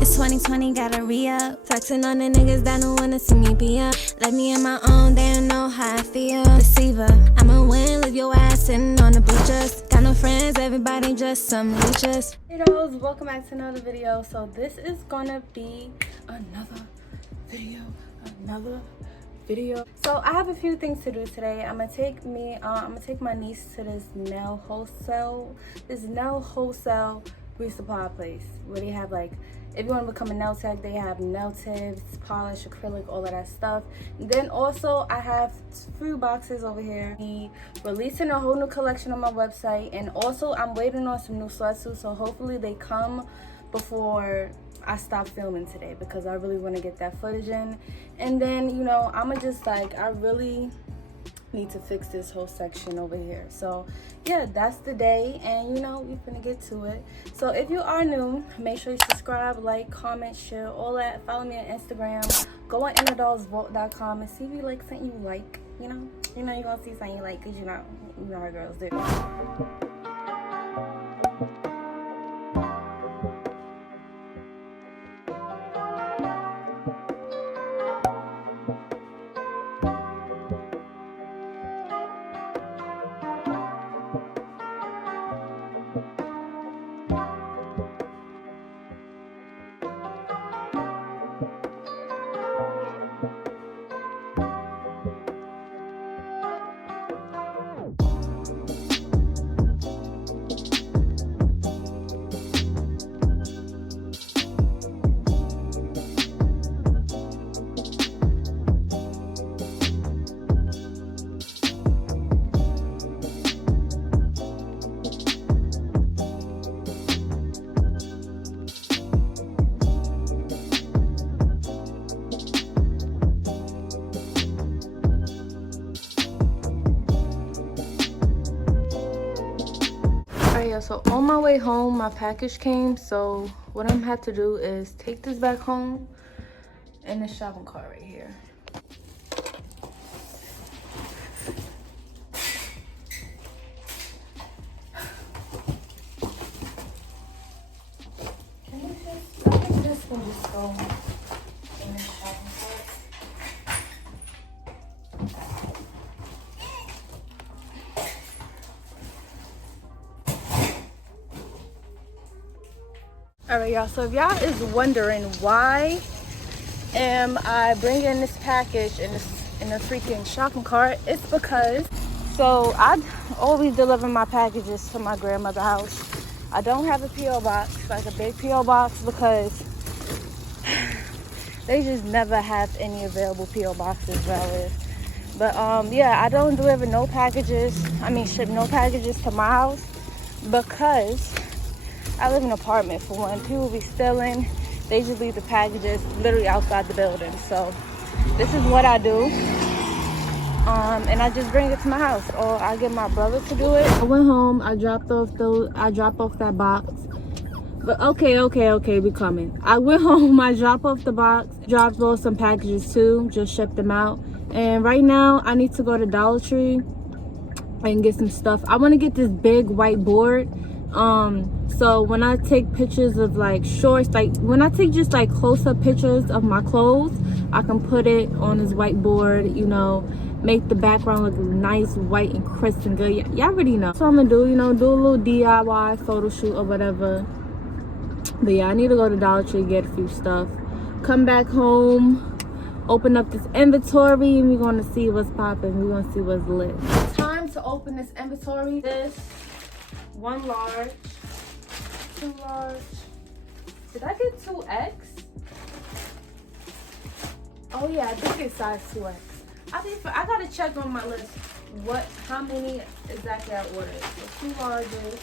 It's 2020, gotta re-up. Flexing on the niggas that don't wanna see me be up. Let me in my own, they don't know how I feel. Deceiver, I'ma win, leave your ass sitting on the bleachers. Got no friends, everybody just some leeches. Hey dolls, welcome back to another video. So this is gonna be another video. So I have a few things to do today. I'm gonna take my niece to this nail wholesale resupply place where they have, like, if you want to become a nail tech, they have nail tips, polish, acrylic, all of that stuff. And then also I have few boxes over here. Releasing a whole new collection on my website, and also I'm waiting on some new sweatsuits, so hopefully they come before I stop filming today, because I really want to get that footage in. And then, you know, I'ma just, like, I really need to fix this whole section over here. So yeah, that's the day, and you know, we're gonna get to it. So if you are new, make sure you subscribe, like, comment, share, all that. Follow me on Instagram. Go on Annadollsvault.com and see if you like something you like. You know you're gonna see something you like, because you know how girls do. So on my way home, my package came. So what I'm had to do is take this back home in this shopping cart right here. Can you just, I think this can just go in this shopping cart. Alright, y'all, so if y'all is wondering why am I bringing this package in a freaking shopping cart, it's because, so I always deliver my packages to my grandmother's house. I don't have a P.O. box, like a big P.O. box, because they just never have any available P.O. boxes where I live. But yeah, I don't deliver no packages, ship no packages to my house, because I live in an apartment, for one. People be stealing. They just leave the packages literally outside the building. So this is what I do. And I just bring it to my house, or I get my brother to do it. I went home, I dropped off that box. But okay, we coming. I went home, I dropped off the box, dropped off some packages too, just shipped them out. And right now I need to go to Dollar Tree and get some stuff. I want to get this big white board. So when I take pictures of, like, shorts, like when I take just like close-up pictures of my clothes, I can put it on this whiteboard, you know, make the background look nice, white and crisp and good. Y'all already know. So I'm gonna do, you know, do a little DIY photo shoot or whatever. But yeah, I need to go to Dollar Tree, get a few stuff, come back home, open up this inventory, and we're gonna see what's popping. We're gonna see what's lit. It's time to open this inventory. This 1 large, 2 large. Did I get 2X? Oh yeah, I think it's size 2X. I gotta check on my list how many exactly I ordered. So 2 larges.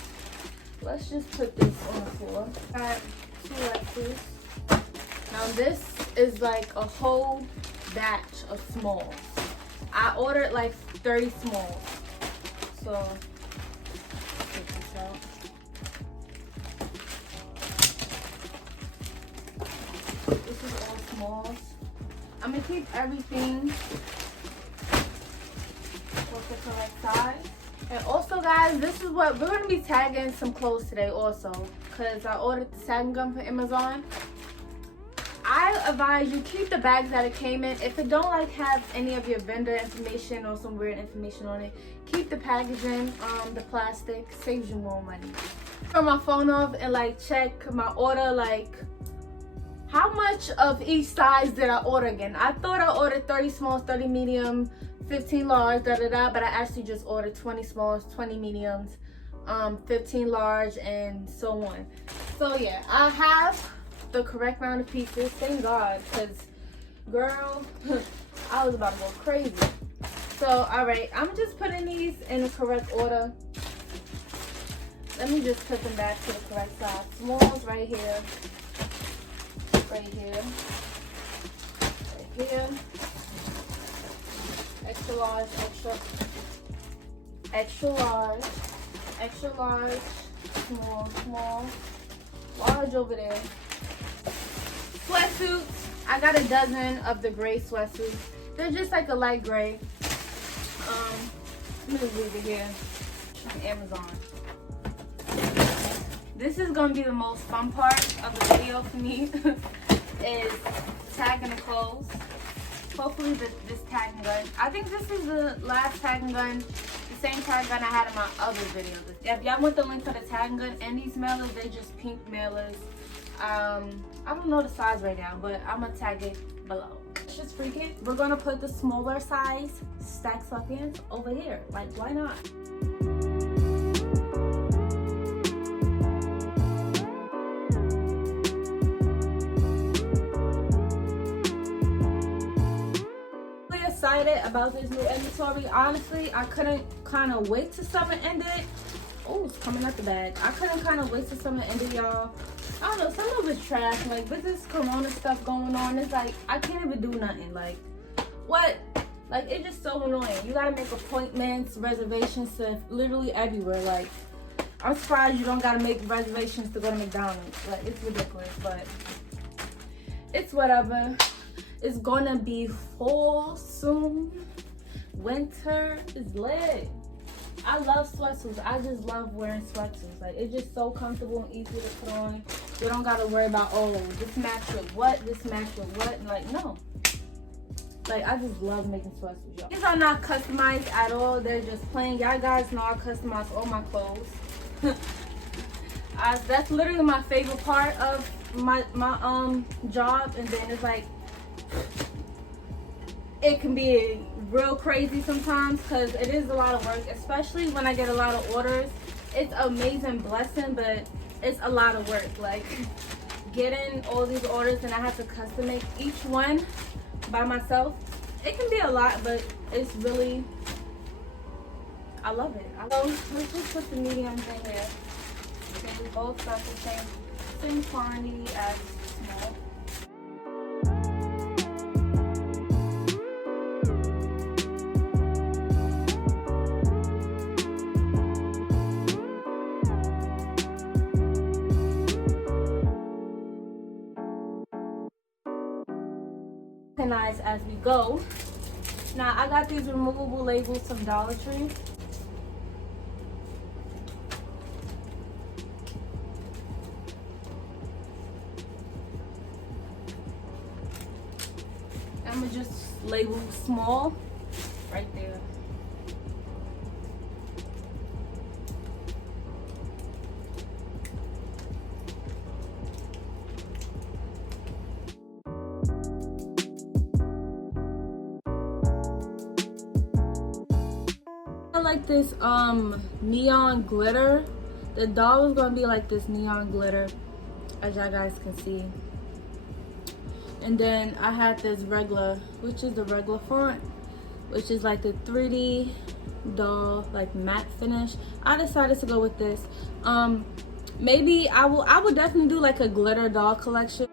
Let's just put this on the floor. Got 2X's. Now this is like a whole batch of smalls. I ordered like 30 smalls. So check this out. This is all smalls. I'm gonna keep everything for the correct size. And also, guys, this is what we're gonna be tagging some clothes today also, because I ordered the satin gun from Amazon. I advise you keep the bags that it came in. If it don't like have any of your vendor information or some weird information on it, keep the packaging, the plastic, saves you more money. Turn my phone off and like check my order, like how much of each size did I order again. I thought I ordered 30 smalls, 30 medium, 15 large, but I actually just ordered 20 smalls, 20 mediums, 15 large, and so on. So yeah, I have the correct amount of pieces, thank God, because girl, I was about to go crazy. So all right, I'm just putting these in the correct order. Let me just put them back to the correct size. Smalls right here, right here, right here. Extra large, extra large, extra large, small, small, large over there. Sweatsuits, I got a dozen of the gray sweatsuits. They're just like a light gray. Let me just leave it here on Amazon. This is gonna be the most fun part of the video for me is tagging the clothes. Hopefully this tagging gun. I think this is the last tagging gun, the same tagging gun I had in my other video. If y'all want the link for the tagging gun and these mailers, they're just pink mailers. I don't know the size right now, but I'm gonna tag it below. Let's just freak it. We're gonna put the smaller size stack sweatpants over here. Like, why not? Excited about this new inventory. Honestly, I couldn't kind of wait till summer ended. Oh, it's coming out the bag. I couldn't kind of wait till summer ended, y'all. I don't know, some of it's trash. Like, with this corona stuff going on, it's like I can't even do nothing. Like, what? Like, it's just so annoying. You gotta make appointments, reservations to literally everywhere. Like, I'm surprised you don't gotta make reservations to go to McDonald's. Like, it's ridiculous, but it's whatever. It's gonna be fall soon. Winter is lit. I love sweatsuits. I just love wearing sweatsuits. Like, it's just so comfortable and easy to put on. You don't gotta worry about, oh, this match with what, this match with what. And like, no. Like, I just love making sweatsuits, y'all. These are not customized at all. They're just plain. Y'all guys know I customize all my clothes. That's literally my favorite part of my job. And then it's like, it can be real crazy sometimes because it is a lot of work, especially when I get a lot of orders. It's an amazing blessing, but it's a lot of work. Like, getting all these orders and I have to custom make each one by myself. It can be a lot, but it's really, I love it. So let's just put the mediums in here. Okay, we both got the same quantity as small. As we go. Now I got these removable labels from Dollar Tree. I'm gonna just label small right there. Like this neon glitter. The doll is gonna be like this neon glitter, as y'all guys can see. And then I had this regular, which is the regular font, which is like the 3D doll, like matte finish. I decided to go with this. Maybe I would definitely do like a glitter doll collection.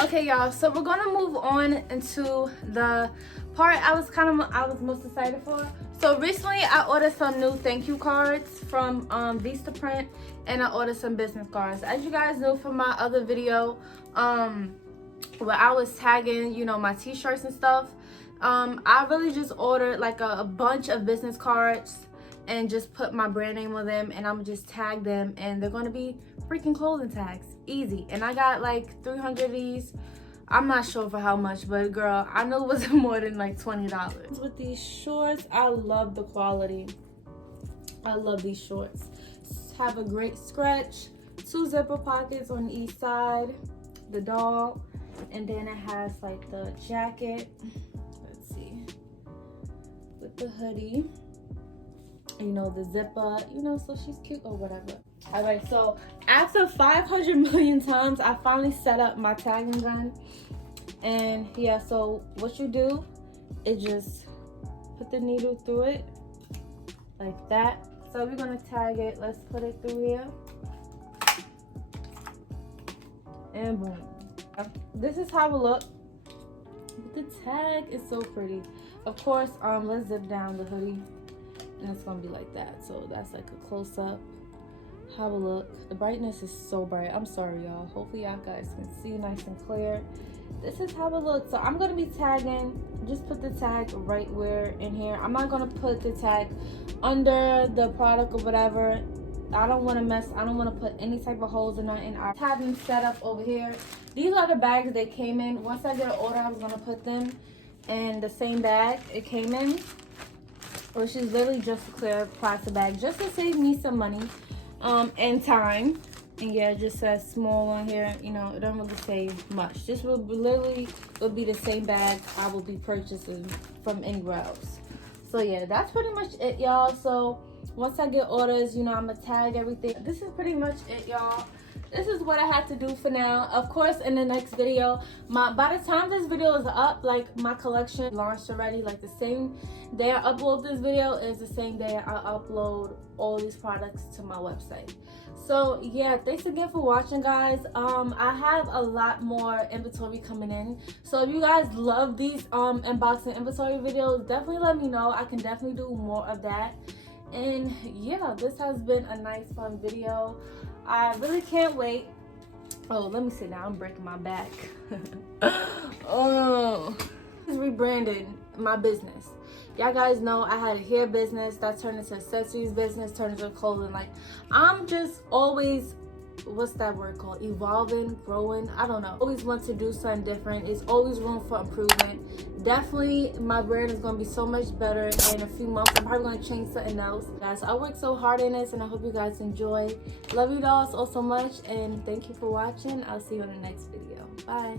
Okay, y'all, so we're gonna move on into the part I was most excited for, So recently I ordered some new thank you cards from Vistaprint, and I ordered some business cards. As you guys know from my other video, where I was tagging, you know, my t-shirts and stuff, I really just ordered like a bunch of business cards and just put my brand name on them, and I'm just tag them, and they're gonna be freaking clothing tags, easy. And I got like 300 of these. I'm not sure for how much, but girl, I know it wasn't more than like $20. With these shorts, I love the quality. I love these shorts. Have a great stretch, 2 zipper pockets on each side, the doll, and then it has like the jacket, let's see, with the hoodie, you know, the zipper, you know, so she's cute or whatever. All right, so after 500 million times, I finally set up my tagging gun. And yeah, so what you do is just put the needle through it like that. So we're gonna tag it. Let's put it through here. And boom. This is how it looks. The tag is so pretty. Of course, let's zip down the hoodie. And it's gonna be like that. So that's like a close-up. Have a look. The brightness is so bright. I'm sorry, y'all. Hopefully y'all guys can see nice and clear. This is how it looks. So I'm gonna be tagging. Just put the tag right where in here. I'm not gonna put the tag under the product or whatever. I don't want to mess. I don't want to put any type of holes in nothing. I have them set up over here. These are the bags they came in. Once I get an order, I was gonna put them in the same bag it came in, which is literally just a clear plastic bag, just to save me some money and time. And yeah, it just says small on here. You know, it don't really say much. This will literally be the same bag I will be purchasing from anywhere else. So yeah, that's pretty much it, y'all. So once I get orders, you know, I'm gonna tag everything. This is pretty much it, y'all. This is what I have to do for now. Of course, in the next video, by the time this video is up, like my collection launched already. Like the same day I upload this video is the same day I upload all these products to my website. So yeah, thanks again for watching, guys. I have a lot more inventory coming in. So if you guys love these unboxing inventory videos, definitely let me know. I can definitely do more of that. And yeah, this has been a nice fun video. I really can't wait. Oh, let me sit down. I'm breaking my back. Oh, this is rebranding my business. Y'all guys know I had a hair business that turned into accessories business, turned into clothing. Like, I'm just always, what's that word called? Evolving, growing. I don't know. Always want to do something different. It's always room for improvement. Definitely, my brand is going to be so much better in a few months. I'm probably going to change something else. Guys, I worked so hard in this, and I hope you guys enjoy. Love you all so much, and thank you for watching. I'll see you in the next video. Bye.